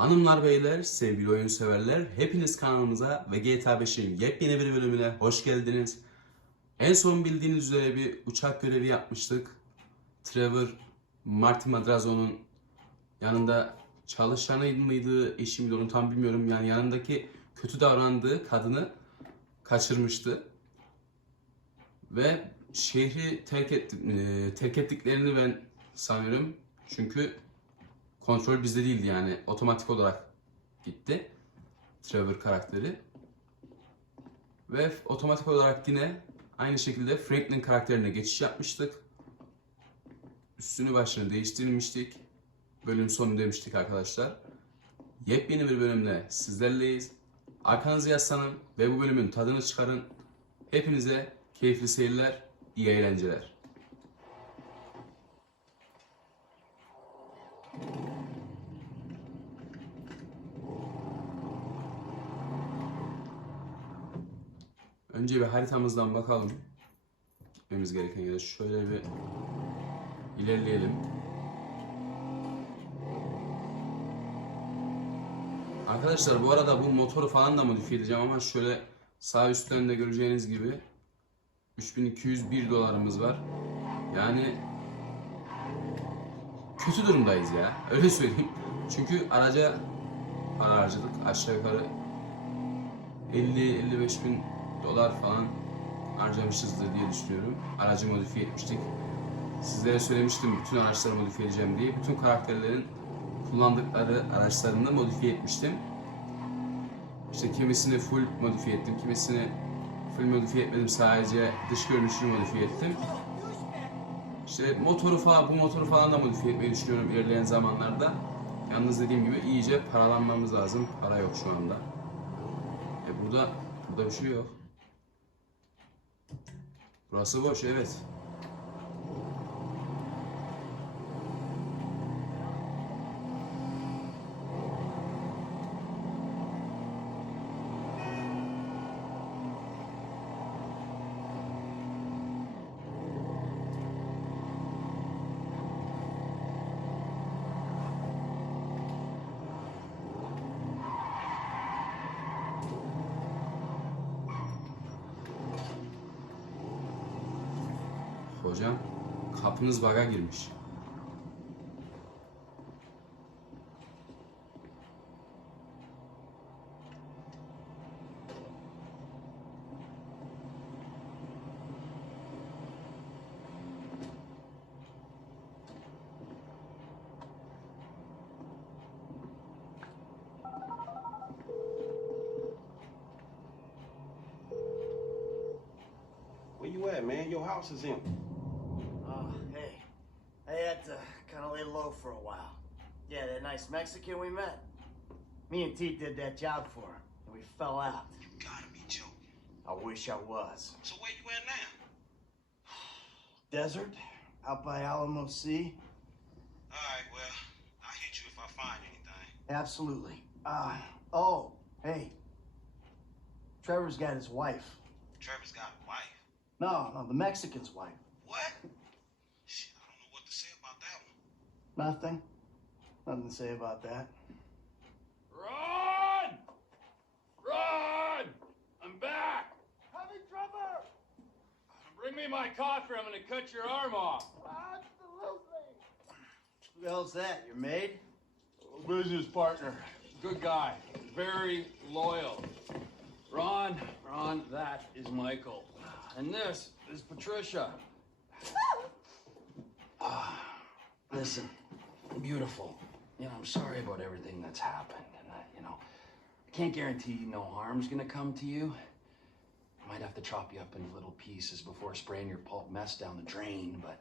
Hanımlar beyler, sevgili oyun severler, hepiniz kanalımıza ve GTA 5'in yepyeni bir bölümüne hoş geldiniz. En son bildiğiniz üzere bir uçak görevi yapmıştık. Trevor, Marty Madrazo'nun yanında çalışanı mıydı, eşi miydi onu tam bilmiyorum. Yani yanındaki kötü davrandığı kadını kaçırmıştı. Ve şehri terk, etti, e, terk ettiklerini ben sanıyorum. Çünkü kontrol bizde değildi yani otomatik olarak gitti Trevor karakteri. Ve otomatik olarak yine aynı şekilde Franklin karakterine geçiş yapmıştık. Üstünü başını değiştirmiştik. Bölüm sonu demiştik arkadaşlar. Yepyeni bir bölümle sizlerleyiz. Arkanızı yaslanın ve bu bölümün tadını çıkarın. Hepinize keyifli seyirler, iyi eğlenceler. Önce bir haritamızdan bakalım. Gitmemiz gereken yere şöyle bir ilerleyelim. Arkadaşlar bu arada bu motoru falan da modifiye edeceğim ama şöyle sağ üstten de göreceğiniz gibi 3201 dolarımız var. Yani kötü durumdayız ya. Öyle söyleyeyim. Çünkü araca para harcadık. Aşağı yukarı 50-55 bin dolar falan harcamışızdır diye düşünüyorum. Aracı modifiye etmiştik. Sizlere söylemiştim bütün araçları modifiye edeceğim diye. Bütün karakterlerin kullandıkları araçlarını da modifiye etmiştim. İşte kimisini full modifiye ettim, kimisini full modifiye etmedim sadece dış görünüşünü modifiye ettim. İşte motoru falan, bu motoru falan da modifiye etmeyi düşünüyorum ilerleyen zamanlarda. Yalnız dediğim gibi iyice paralanmamız lazım. Para yok şu anda. E burada, burada bir şey yok. Burası boş, evet. Hocam, kapınız baga girmiş. Where you at, man? Your house is empty. For a while. Yeah, that nice Mexican we met. Me and T did that job for him, and we fell out. You gotta be joking. I wish I was. So where you at now? Desert, out by Alamo Sea. All right, well, I'll hit you if I find anything. Absolutely. Uh, oh, hey. Trevor's got his wife. Trevor's got a wife. No, no, the Mexican's wife. What? Shit, I don't know what to say about that one. Nothing. Nothing to say about that. Run! Run! I'm back! Happy Trevor! Bring me my coffee, I'm gonna cut your arm off. Absolutely! Who the hell's that? Your maid? Business partner. Good guy. Very loyal. Ron, Ron, that is Michael. And this is Patricia. Ah, listen, beautiful. You know, I'm sorry about everything that's happened. And, I, you know, I can't guarantee no harm's gonna come to you. I might have to chop you up into little pieces before spraying your pulp mess down the drain, but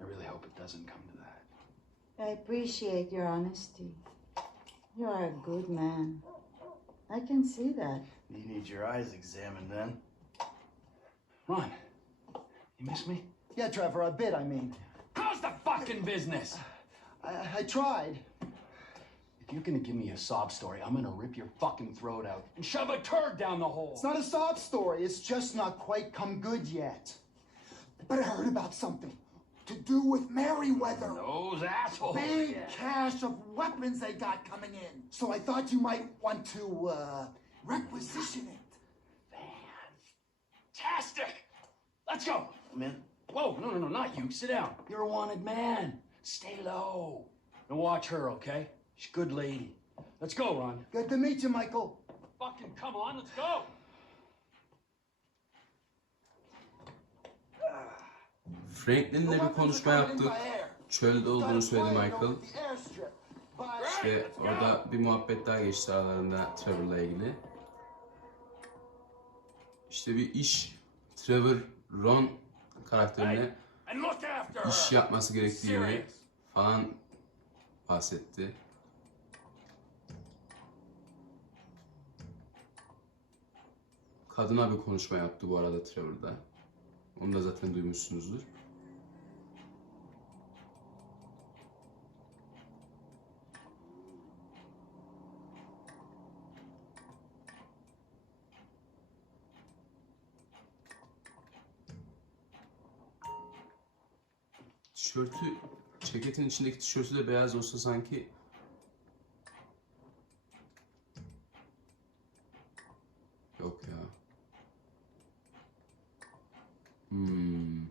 I really hope it doesn't come to that. I appreciate your honesty. You are a good man. I can see that. You need your eyes examined then. Ron, you miss me? Yeah, Trevor, a bit, I mean. How's the fucking business? I, I tried. If you're gonna give me a sob story, I'm gonna rip your fucking throat out and shove a turd down the hole. It's not a sob story, it's just not quite come good yet. But I heard about something. To do with Merryweather. Those assholes. Big Yeah. cache of weapons they got coming in. So I thought you might want to, uh, requisition it. Fantastic. Let's go. I'm. Whoa, no, no, no, not you. Sit down. You're a wanted man. Stay low. And watch her, okay? She's a good lady. Let's go, Ron. Good to meet you, Michael. Fucking come on, let's go. Franklin'le bir konuşma yaptık. Çölde olduğunu söyledi Michael. İşte orada bir muhabbet daha geçti aralarında Trevor'la ilgili. İşte bir iş Trevor Ron karakterine İş yapması gerektiğini falan bahsetti. Kadına bir konuşma yaptı bu arada Trevor'da. Onu da zaten duymuşsunuzdur. Tişörtü, ceketin içindeki tişörtü de beyaz olsa sanki Yok ya. Hmm.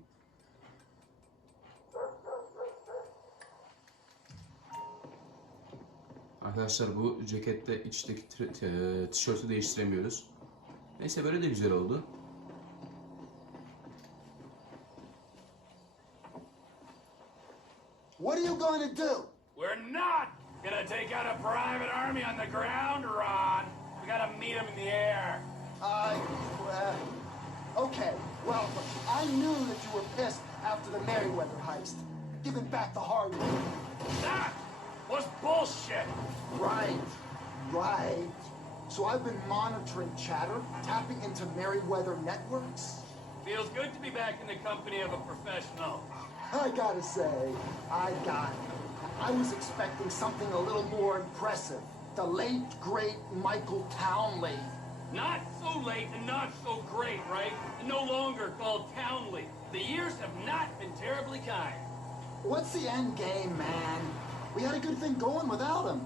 Arkadaşlar bu cekette içteki e, tişörtü değiştiremiyoruz. Neyse böyle de güzel oldu. What are you going to do? We're not gonna take out a private army on the ground, Ron. We gotta meet them in the air. I, uh, okay. Well, I knew that you were pissed after the Merryweather heist. Giving back the hard way. That was bullshit. Right, right. So I've been monitoring chatter, tapping into Merryweather networks. Feels good to be back in the company of a professional. I gotta say, I got I was expecting something a little more impressive. The late, great Michael Townley. Not so late and not so great, right? No longer called Townley. The years have not been terribly kind. What's the end game, man? We had a good thing going without him.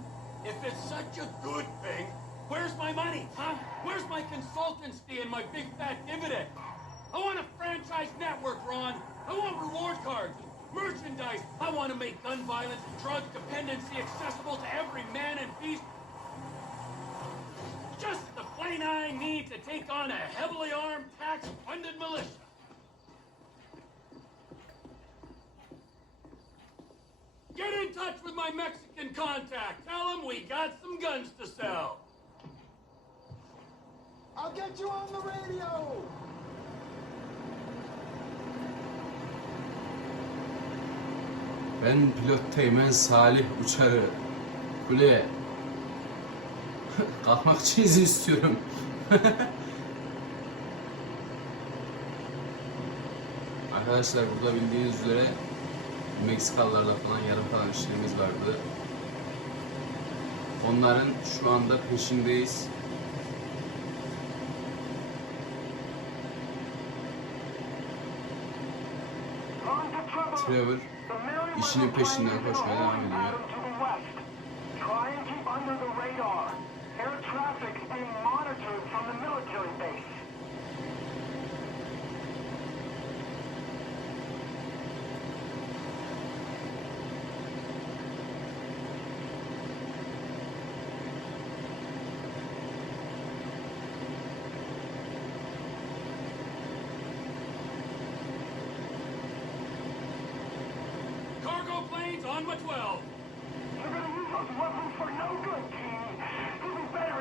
If it's such a good thing, where's my money, huh? Where's my consultants fee and my big fat dividend? I want a franchise network, Ron. I want reward cards, merchandise. I want to make gun violence and drug dependency accessible to every man and beast. Just the plane I need to take on a heavily armed, tax-funded militia. Get in touch with my Mexican contact. Tell him we got some guns to sell. I'll get you on the radio! Ben pilot Teğmen Salih Uçarı kuleye kalkmak için izin istiyorum. Arkadaşlar burada bildiğiniz üzere Meksikalılarla falan yarım kalan işlerimiz vardı. Onların şu anda peşindeyiz. Trevor işinin peşinden koşmaya devam ediyor.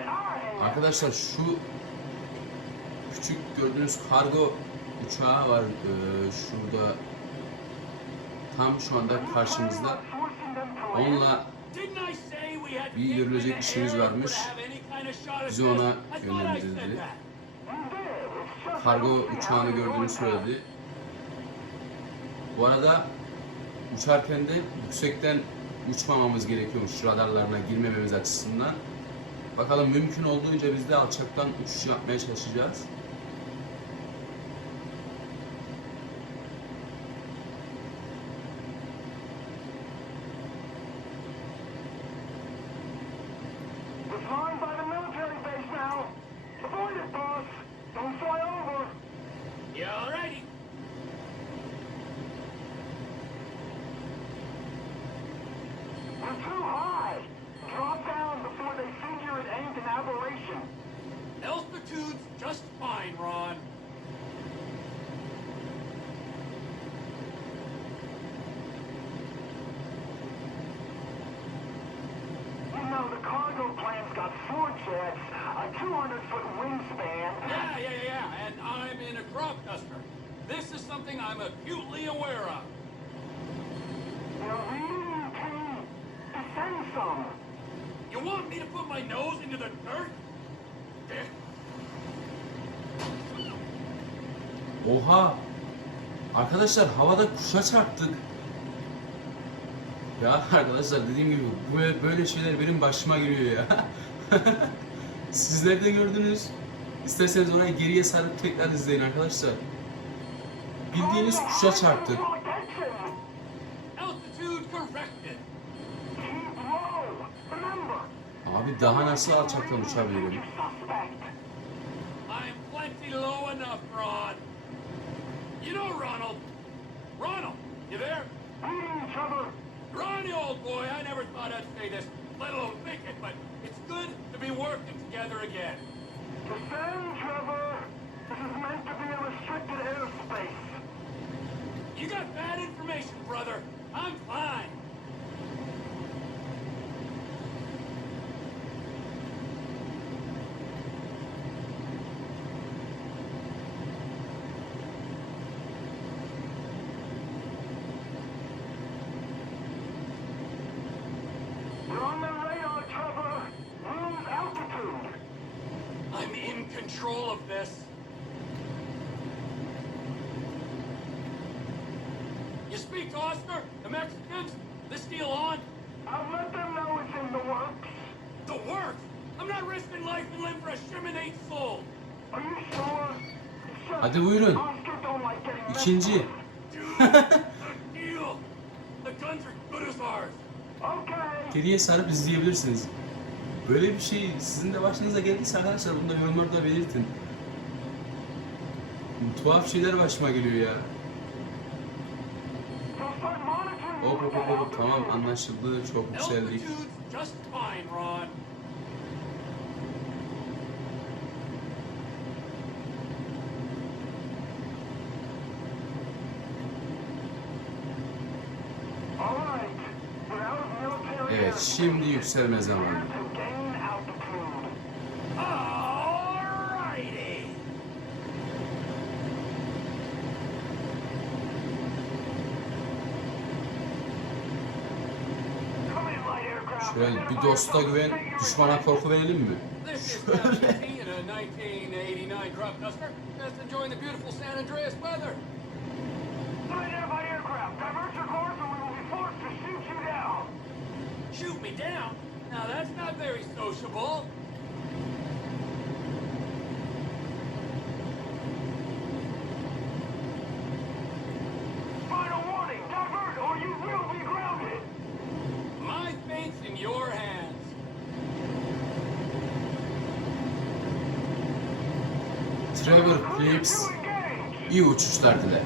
İn our hands. Arkadaşlar şu küçük gördüğünüz kargo uçağı var ee, şurada tam şu anda karşımızda. Onunla Bir görülecek işimiz varmış. Bizi ona I thought I yönlendirildi. said that. You did. It's just kargo uçağını gördüğünü söyledi. Bu arada uçarken de yüksekten uçmamamız gerekiyormuş radarlarına girmememiz açısından. Bakalım mümkün olduğunca biz de alçaktan uçuş yapmaya çalışacağız. 400-foot wingspan. Yeah, yeah, yeah, and I'm in a crop duster. This is something I'm acutely aware of. You're really keen to send some. You want me to put my nose into the dirt? Oha! Arkadaşlar havada kuşa çarptık. Ya arkadaşlar dediğim gibi böyle şeyler benim başıma geliyor ya. Sizler de gördünüz. İsterseniz orayı geriye sarıp tekrar izleyin arkadaşlar. Bildiğiniz kuşa. Remember, Abi daha nasıl alçaktan uçabilirim? Ronnie, old boy, I never thought I'd say this, let alone think it, but it's good to be working together again. Defend, Trevor. This is meant to be a restricted airspace. You got bad information, brother. I'm fine. As ours. Okay. Geriye sarıp izleyebilirsiniz. Böyle bir şey sizin de başınıza geldiyse arkadaşlar bunu da yorumlarda belirtin. Tuhaf şeyler başıma geliyor ya. Hop hop hop tamam anlaşıldı çok yükseldik. Şimdi yükselme zamanı. Şöyle bir dosta güven, düşmana korku verelim mi? This is Captain T in a 1989 crop duster. Just enjoying the beautiful San Andreas weather. Unidentified aircraft. Divert your course or we will be forced to shoot you down. Shoot me down? Now that's not very sociable. Final warning. Divert or you will be grounded. My fate's in your hands. Trevor engage. iyi uçuşlar diler.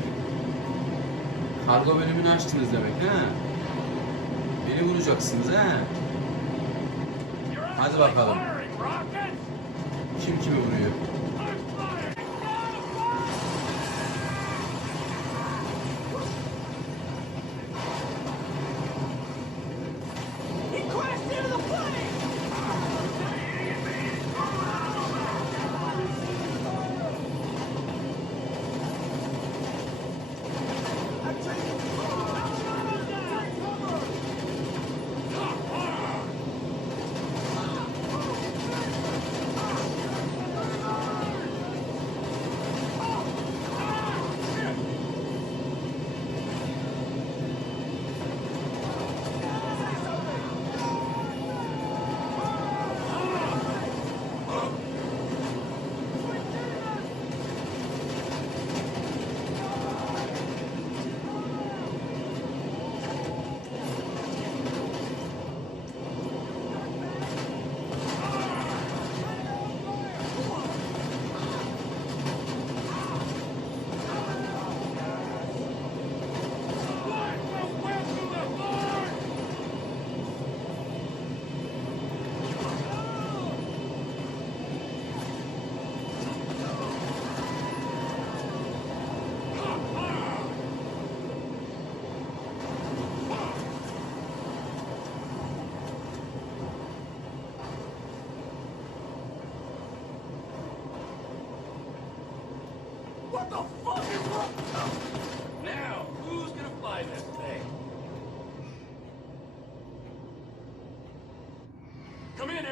Kargo bölümünü açtınız demek ha? Beni vuracaksınız? You're Hadi bakalım. Kim kimi vuruyor?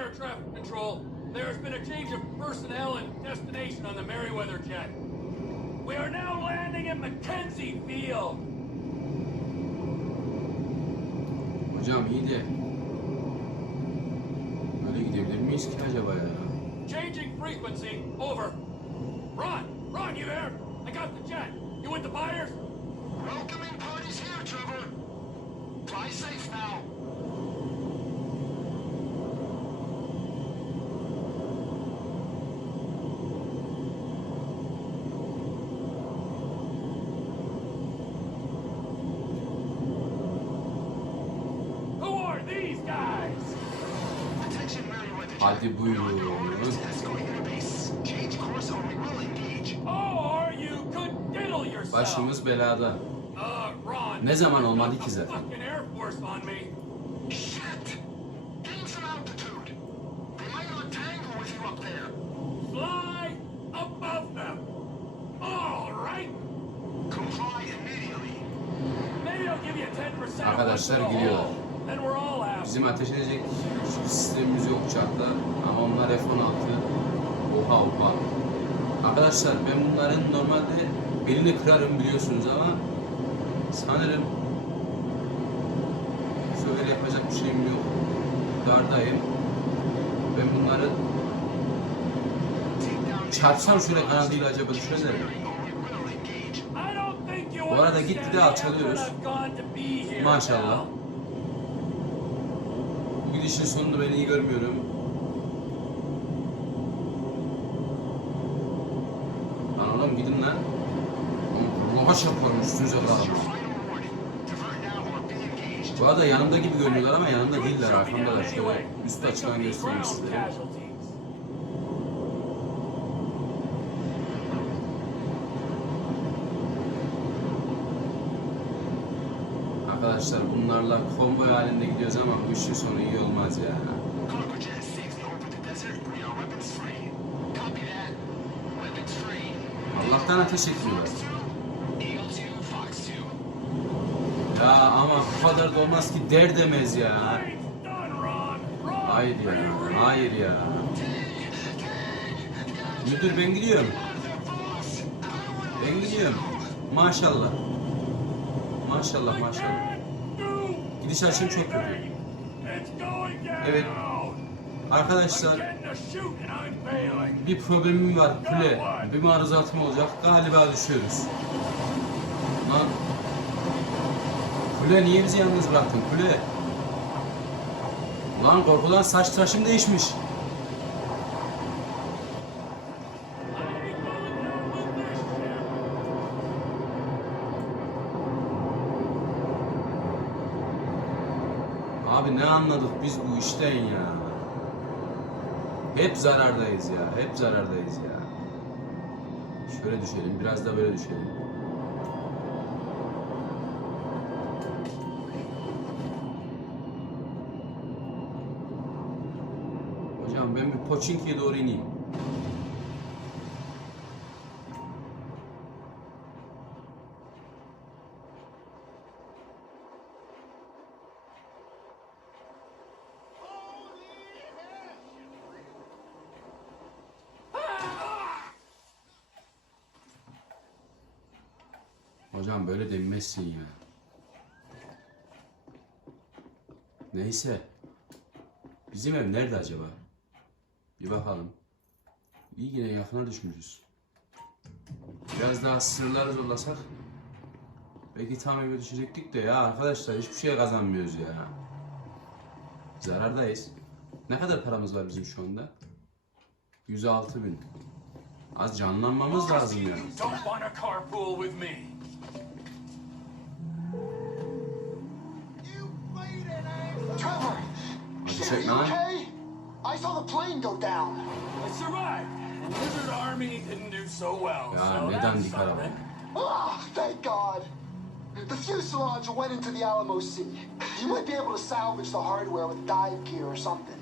Air traffic control. There's been a change of personnel and destination on the Merryweather jet. We are now landing at Mackenzie Field. Hocam iyi de böyle gidebilir miyiz ki acaba ya? Changing frequency. Over. Ron, Ron, you there? I got the jet. You with the buyers? Welcoming party's here, Trevor. Fly safe now. Diddle yourself. Başımız belada. Uh. Ne zaman olmadı ki zaten? Fucking Air Force on me. Shit! Gain some altitude. They might not tangle with you up there. Fly above them. All right. Comply immediately. Maybe I'll give you 10% Arkadaşlar of Bizim ateş edecek hiçbir sistemimiz yok uçakta ama onlar F-16. Oha oha. Arkadaşlar ben bunların normalde belini kırarım biliyorsunuz ama sanırım şöyle yapacak bir şeyim yok. Dardayım. Ben bunları çarpsam şöyle kanadıyla acaba düşerler mi? or we will engage. I don't think you Bu arada gitgide understand the alçalıyoruz. effort I've gone to be here, Maşallah. Gidişin sonunu ben iyi görmüyorum. Lan oğlum gidin lan. Allah'a çarparım üstünüze engaged. Bu arada yanımda gibi görünüyorlar ama yanımda değiller arkamdalar. Şöyle anyway. üst They açıdan could be göstereyim ground size. casualties. Arkadaşlar bunlarla konvoy halinde gidiyoruz ama bu işin sonu iyi olmaz ya. Allah'tan ateş etmiyorlar. Fox 2. Eagle 2, Fox 2. Ya ama bu kadar da olmaz ki der demez ya. Hayır ya, hayır ya. Müdür ben gidiyorum. Ben gidiyorum. Maşallah. Maşallah maşallah. Do Gidişatım çok kötü. Evet. Arkadaşlar bir problemim var. Kule. Bir maruzatım olacak. Galiba düşüyoruz. Lan. Kule niye bizi yalnız bıraktın? Kule. Lan korkudan saç tıraşım değişmiş. Ne anladık biz bu işten ya? Hep zarardayız ya. Hep zarardayız ya. Şöyle düşelim. Biraz da böyle düşelim. Hocam ben bir Poçinki'ye doğru ineyim. Hocam böyle denmezsin ya. Neyse. Bizim ev nerede acaba? Bir bakalım. İyi yine yakına düşmüşüz. Biraz daha sırları zorlasak belki tam eve düşecektik de ya arkadaşlar hiçbir şey kazanmıyoruz ya. Zarardayız. Ne kadar paramız var bizim şu anda? 106 bin. Az canlanmamız lazım ya. Saw the plane go down. I survived. And Lizard Army didn't do so well. Ya so neden that's something. Ah, thank God. The fuselage went into the Alamo Sea. You might be able to salvage the hardware with dive gear or something.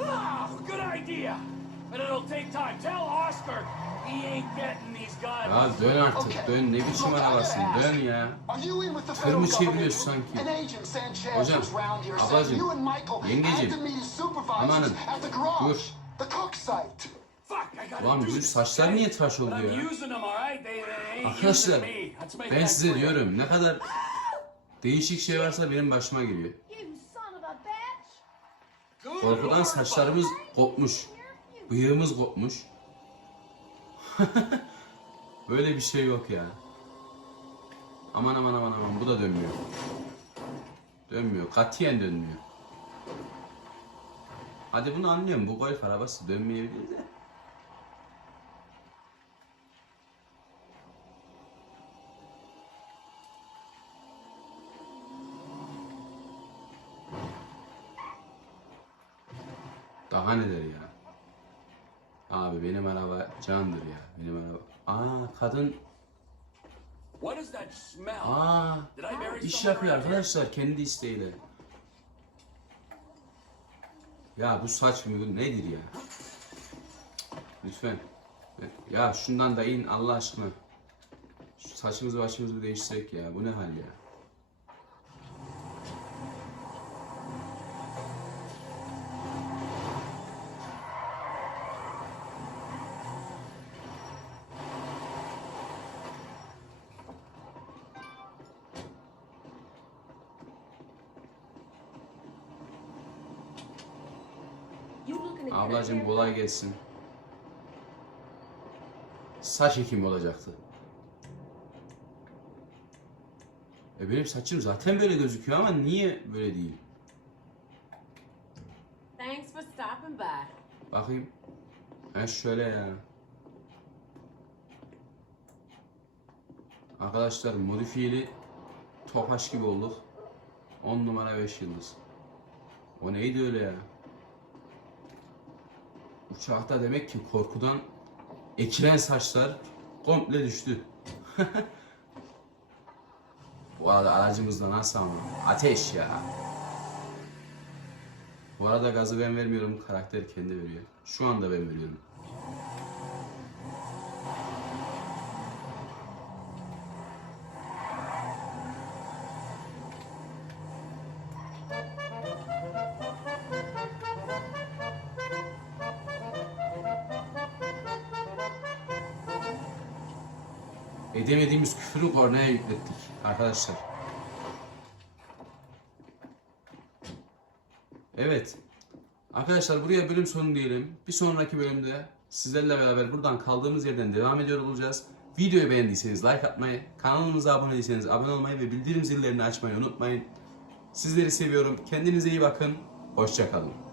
Ah, good idea. But it'll take time. Tell Oscar Ya dön artık dön ne biçim arabasın dön ya. Are you in with the Tır federal mı government? çeviriyorsun sanki? An agent Sanchez Hocam, ablacım, saying you and Michael yengeciğim, had to meet his supervisors amanın, at the garage, dur. the cook site. Fuck, I gotta Ulan do bizim this, saçlar niye tıraş oldu I'm ya? Arkadaşlar ben size diyorum ne kadar değişik şey varsa benim başıma geliyor. You son of a bitch! Korkudan saçlarımız kopmuş. Bıyığımız kopmuş. Böyle bir şey yok ya. Aman aman aman aman bu da dönmüyor. Dönmüyor. Katiyen dönmüyor. Hadi bunu anlıyorum. Bu golf arabası dönmeyebilir de. Daha neler ya? Abi benim araba candır ya. Araba. Aa kadın What is that smell? aa iş yapıyor arkadaşlar kendi isteğiyle. Ya bu saç mı bu nedir ya? Lütfen. Ya şundan da in Allah aşkına. Şu saçımızı başımızı bir değiştirsek ya. Bu ne hal ya? Gelsin. Saç ekimi olacaktı. E benim saçım zaten böyle gözüküyor ama niye böyle değil? Thanks for stopping by. Bakayım. Ha şöyle ya. Arkadaşlar modifiyeli topaş gibi olduk. 10 numara 5 yıldız. O neydi öyle ya? Uçakta demek ki korkudan ekilen saçlar komple düştü. Bu arada aracımızda nasıl ama? Ateş ya. Bu arada gazı ben vermiyorum, karakter kendi veriyor. Şu anda ben veriyorum. Edemediğimiz küfürü kornaya yüklettik arkadaşlar. Evet. Arkadaşlar buraya bölüm sonu diyelim. Bir sonraki bölümde sizlerle beraber buradan kaldığımız yerden devam ediyor olacağız. Videoyu beğendiyseniz like atmayı, kanalımıza abone değilseniz abone olmayı ve bildirim zillerini açmayı unutmayın. Sizleri seviyorum. Kendinize iyi bakın. Hoşçakalın.